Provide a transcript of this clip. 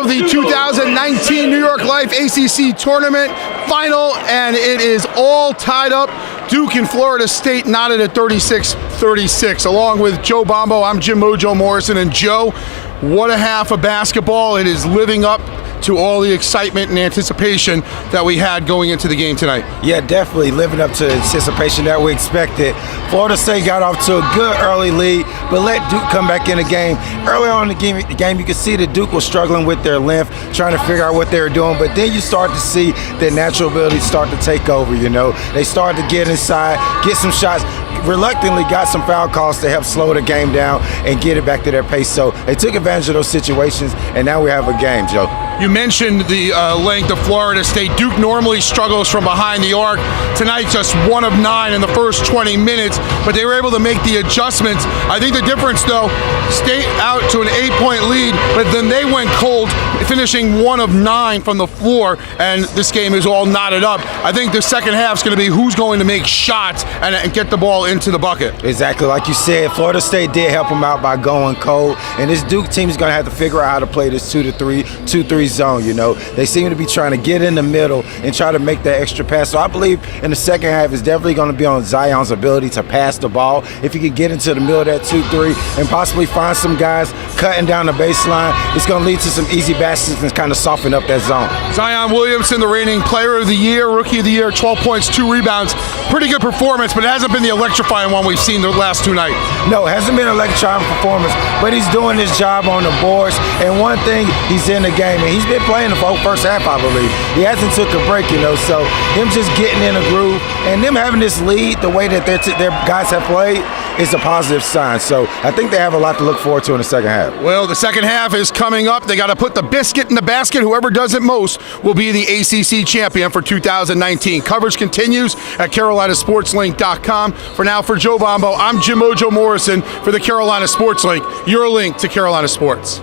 of the 2019 New York Life ACC Tournament final, and it is all tied up. Duke and Florida State knotted at 36-36. Along with Joe Bombo, I'm Jim Mojo Morrison, and Joe, what a half of basketball. It is living up to all the excitement and anticipation that we had going into the game tonight. Yeah, definitely living up to the anticipation that we expected. Florida State got off to a good early lead, but let Duke come back in the game. Early on in the game, you could see that Duke was struggling with their length, trying to figure out what they were doing, but then you start to see their natural ability start to take over, you know. They started to get inside, get some shots, reluctantly got some foul calls to help slow the game down and get it back to their pace. So they took advantage of those situations, and now we have a game, Joe. You mentioned the length of Florida State. Duke normally struggles from behind the arc. Tonight, just 1 of 9 in the first 20 minutes, but they were able to make the adjustments. I think the difference, though, State out to an 8-point lead, but then they went cold, finishing 1 of 9 from the floor, and this game is all knotted up. I think the second half is going to be who's going to make shots and get the ball into the bucket. Exactly, like you said, Florida State did help them out by going cold, and this Duke team is going to have to figure out how to play this 2-3 zone, you know. They seem to be trying to get in the middle and try to make that extra pass. So I believe in the second half is definitely going to be on Zion's ability to pass the ball. If he can get into the middle of that 2-3 and possibly find some guys cutting down the baseline, it's going to lead to some easy baskets and kind of soften up that zone. Zion Williamson, the reigning player of the year, rookie of the year, 12 points, 2 rebounds. Pretty good performance, but it hasn't been the electrifying one we've seen the last 2 nights. No, it hasn't been an electrifying performance, but he's doing his job on the boards. And one thing, he's in the game, and he's been playing the whole first half, I believe. He hasn't took a break, you know, so him just getting in a groove and them having this lead the way that their guys have played is a positive sign. So I think they have a lot to look forward to in the second half. Well, the second half is coming up. They got to put the biscuit in the basket. Whoever does it most will be the ACC champion for 2019. Coverage continues at CarolinaSportsLink.com. For now, for Joe Bombo, I'm Jim Mojo Morrison for the Carolina Sports Link, your link to Carolina sports.